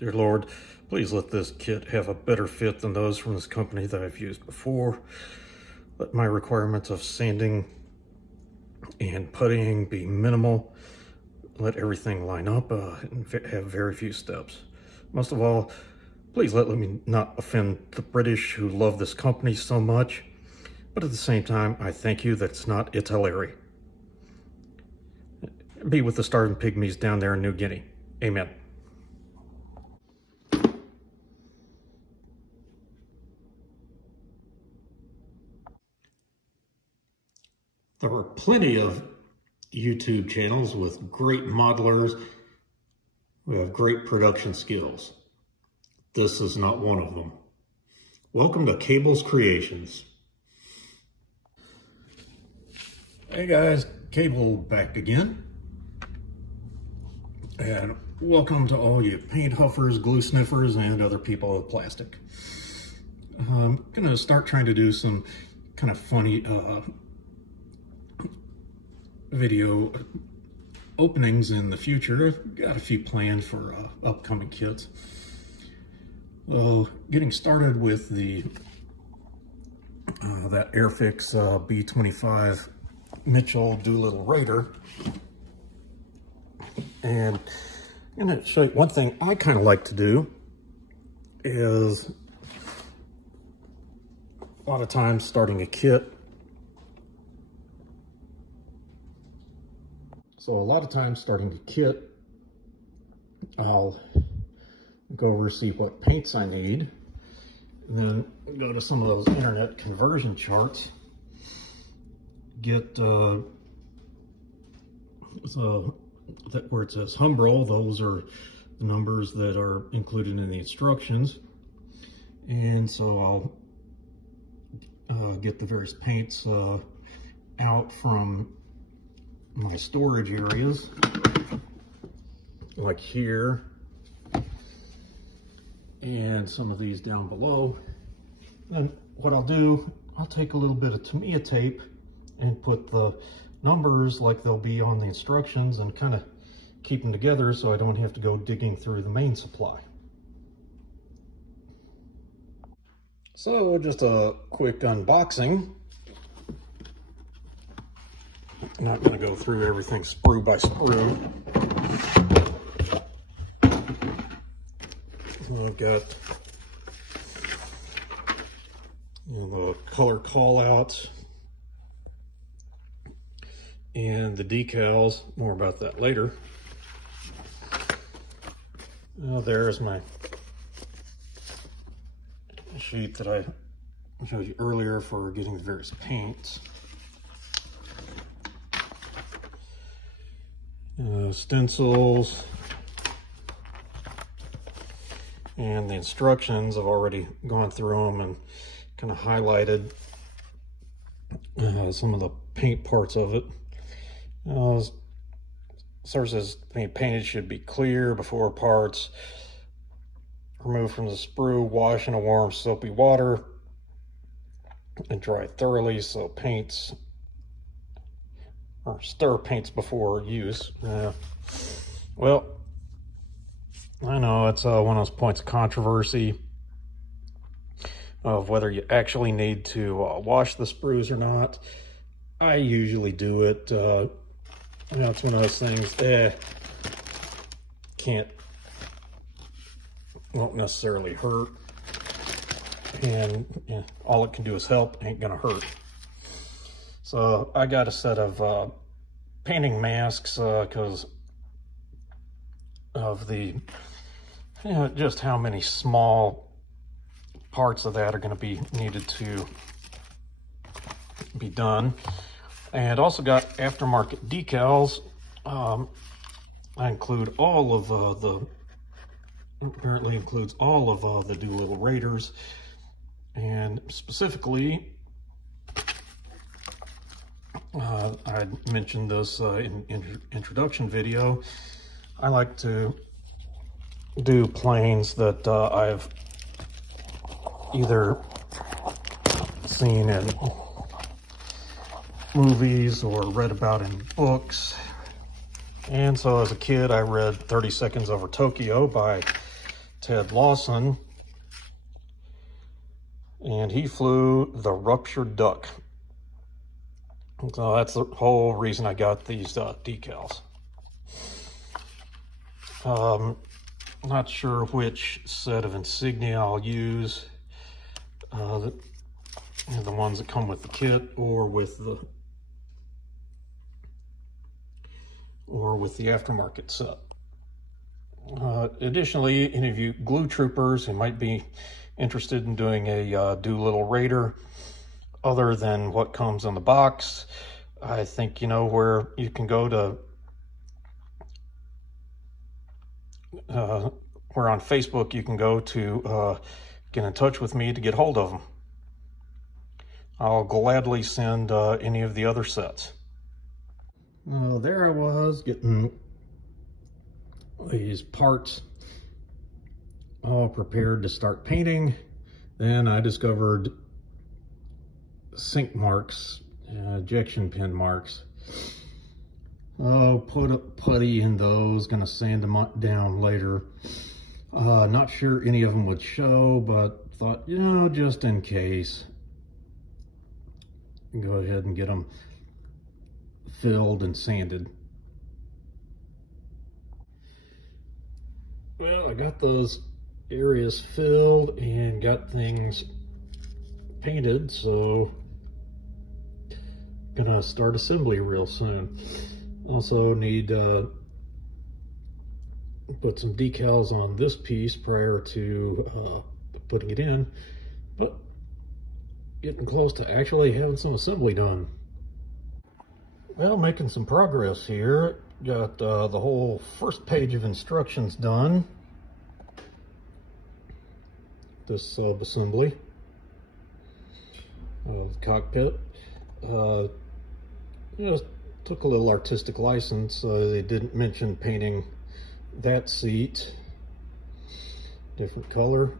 Dear Lord, please let this kit have a better fit than those from this company that I've used before. Let my requirements of sanding and puttying be minimal. Let everything line up and have very few steps. Most of all, please let me not offend the British who love this company so much. But at the same time, I thank you that it's not Italy. Be with the starving pygmies down there in New Guinea. Amen. There are plenty of YouTube channels with great modelers who have great production skills. This is not one of them. Welcome to Cable's Creations. Hey guys, Cable back again. And welcome to all you paint huffers, glue sniffers, and other people with plastic. I'm gonna start trying to do some kind of funny video openings in the future. I've got a few planned for upcoming kits. Well, getting started with the that Airfix B-25 Doolittle Raider, and I'm going to show you one thing I kind of like to do is a lot of times starting a kit. So a lot of times starting a kit, I'll go over see what paints I need, and then go to some of those internet conversion charts, get where it says Humbrol, those are the numbers that are included in the instructions. And so I'll get the various paints out from my storage areas, like here, and some of these down below. Then what I'll do, I'll take a little bit of Tamiya tape and put the numbers like they'll be on the instructions and kind of keep them together so I don't have to go digging through the main supply. So just a quick unboxing. I'm not going to go through everything sprue by sprue. So I've got the color callouts and the decals. More about that later. There's my sheet that I showed you earlier for getting the various paints. Stencils, and the instructions. I've already gone through them and kind of highlighted some of the paint parts of it. Sources painted should be clear before parts. Remove from the sprue, wash in a warm soapy water, and dry thoroughly so paints, or stir paints before use. Well, I know it's one of those points of controversy of whether you actually need to wash the sprues or not. I usually do it. It's one of those things, won't necessarily hurt, and all it can do is help, ain't gonna hurt. So I got a set of painting masks because of the, just how many small parts of that are going to be needed to be done. And also got aftermarket decals. I include all of apparently includes all of the Doolittle Raiders, and specifically I mentioned this in introduction video. I like to do planes that I've either seen in movies or read about in books. And so as a kid, I read 30 Seconds Over Tokyo by Ted Lawson, and he flew the Ruptured Duck. So that's the whole reason I got these decals. Not sure which set of insignia I'll use. The ones that come with the kit or with the aftermarket set. Additionally, any of you glue troopers who might be interested in doing a Doolittle Raider other than what comes in the box, I think you know where you can go to, where on Facebook you can go to get in touch with me to get hold of them. I'll gladly send any of the other sets. There I was getting these parts all prepared to start painting. Then I discovered sink marks, ejection pin marks. Put a putty in those, gonna sand them down later. Not sure any of them would show, but thought, you know, just in case, go ahead and get them filled and sanded. Well, I got those areas filled and got things painted, so gonna start assembly real soon. Also need put some decals on this piece prior to putting it in, but getting close to actually having some assembly done. Well, making some progress here. Got the whole first page of instructions done. This sub-assembly of the cockpit. Just took a little artistic license. They didn't mention painting that seat different color,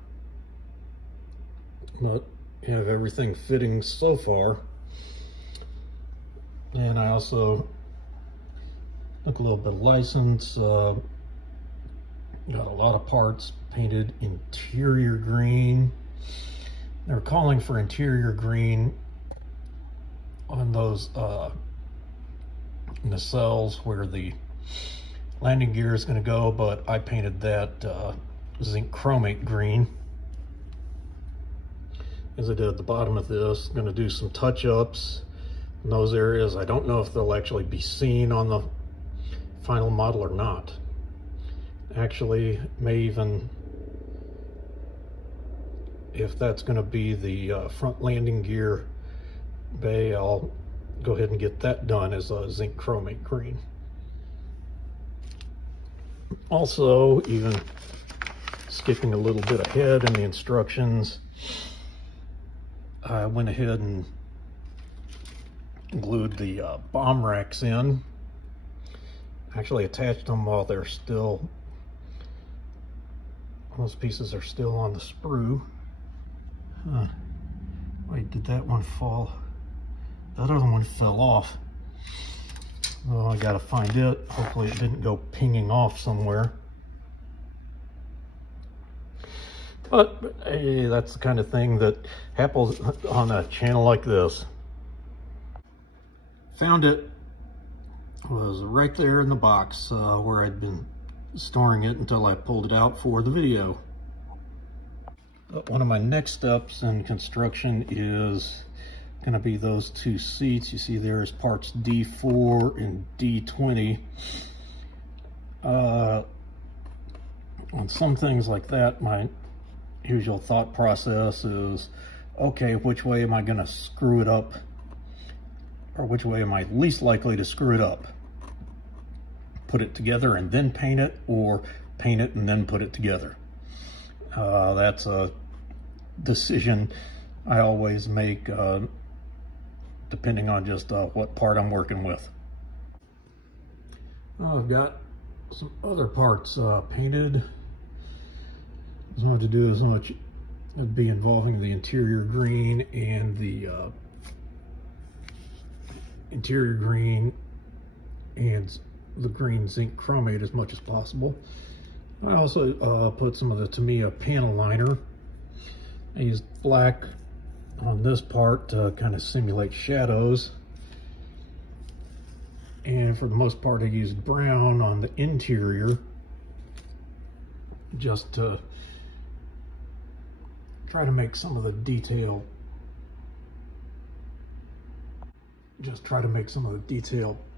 but have everything fitting so far. And I also took a little bit of license, got a lot of parts painted interior green. They're calling for interior green on those nacelles where the landing gear is going to go, but I painted that zinc chromate green as I did at the bottom of this. I'm going to do some touch-ups in those areas. I don't know if they'll actually be seen on the final model or not. Actually, may even, if that's going to be the front landing gear bay, I'll go ahead and get that done as a zinc chromate green. Also, even skipping a little bit ahead in the instructions, I went ahead and glued the bomb racks in. Actually attached them while they're still, those pieces are still on the sprue. Wait, did that one fall? That other one fell off. Well, I gotta find it. Hopefully it didn't go pinging off somewhere. But hey, that's the kind of thing that happens on a channel like this. Found it. Was right there in the box where I'd been storing it until I pulled it out for the video. One of my next steps in construction is going to be those two seats. You see there's parts D4 and D20. On some things like that, my usual thought process is, okay, which way am I going to screw it up? Or which way am I least likely to screw it up? Put it together and then paint it, or paint it and then put it together. That's a decision I always make depending on just what part I'm working with. I've got some other parts painted. Just wanted to do as much as be involving the interior green and the interior green and the green zinc chromate as much as possible. I also put some of the Tamiya panel liner. I used black on this part to kind of simulate shadows. And for the most part, I used brown on the interior just to try to make some of the detail,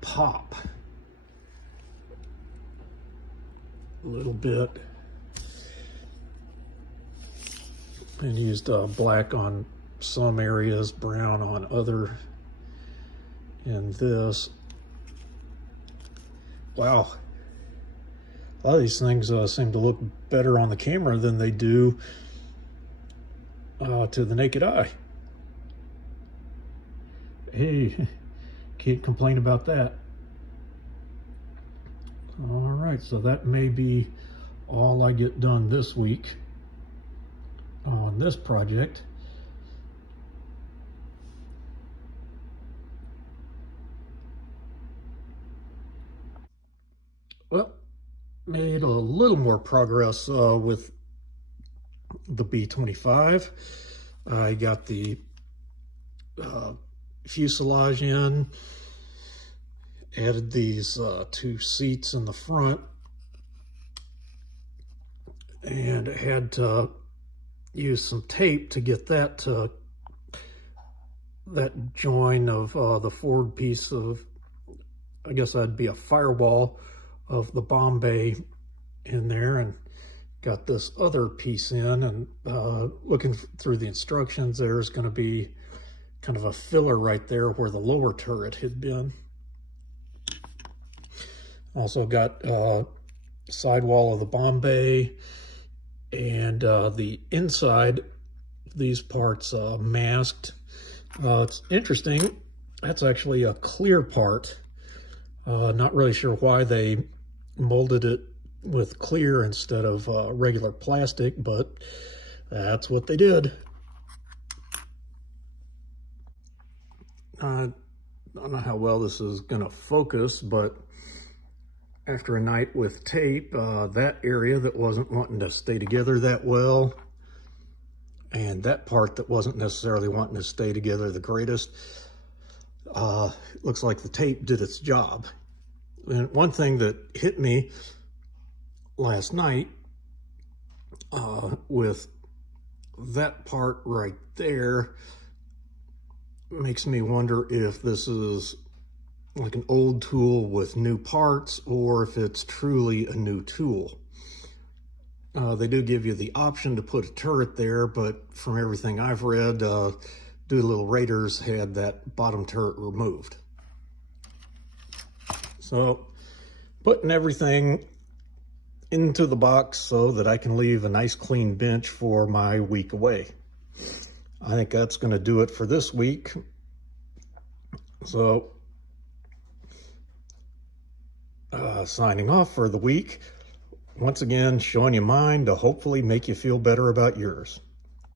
pop a little bit. And used black on some areas, brown on other. And this, wow, a lot of these things seem to look better on the camera than they do to the naked eye. Hey, can't complain about that. All right, so that may be all I get done this week on this project. Well, made a little more progress with the B-25. I got the fuselage in, added these 2 seats in the front, and had to use some tape to get that that join of the forward piece of, I guess that'd be a firewall of the bomb bay in there, and got this other piece in. And looking through the instructions, there's going to be kind of a filler right there where the lower turret had been. Also got sidewall of the bomb bay, and the inside, these parts masked. It's interesting, that's actually a clear part. Not really sure why they molded it with clear instead of regular plastic, but that's what they did. I don't know how well this is gonna focus, but after a night with tape, that area that wasn't wanting to stay together that well, and that part that wasn't necessarily wanting to stay together the greatest, looks like the tape did its job. And one thing that hit me last night with that part right there makes me wonder if this is like an old tool with new parts, or if it's truly a new tool. They do give you the option to put a turret there, but from everything I've read, Doolittle Raiders had that bottom turret removed. So, putting everything into the box so that I can leave a nice clean bench for my week away. I think that's going to do it for this week. So, signing off for the week. Once again, showing you mine to hopefully make you feel better about yours.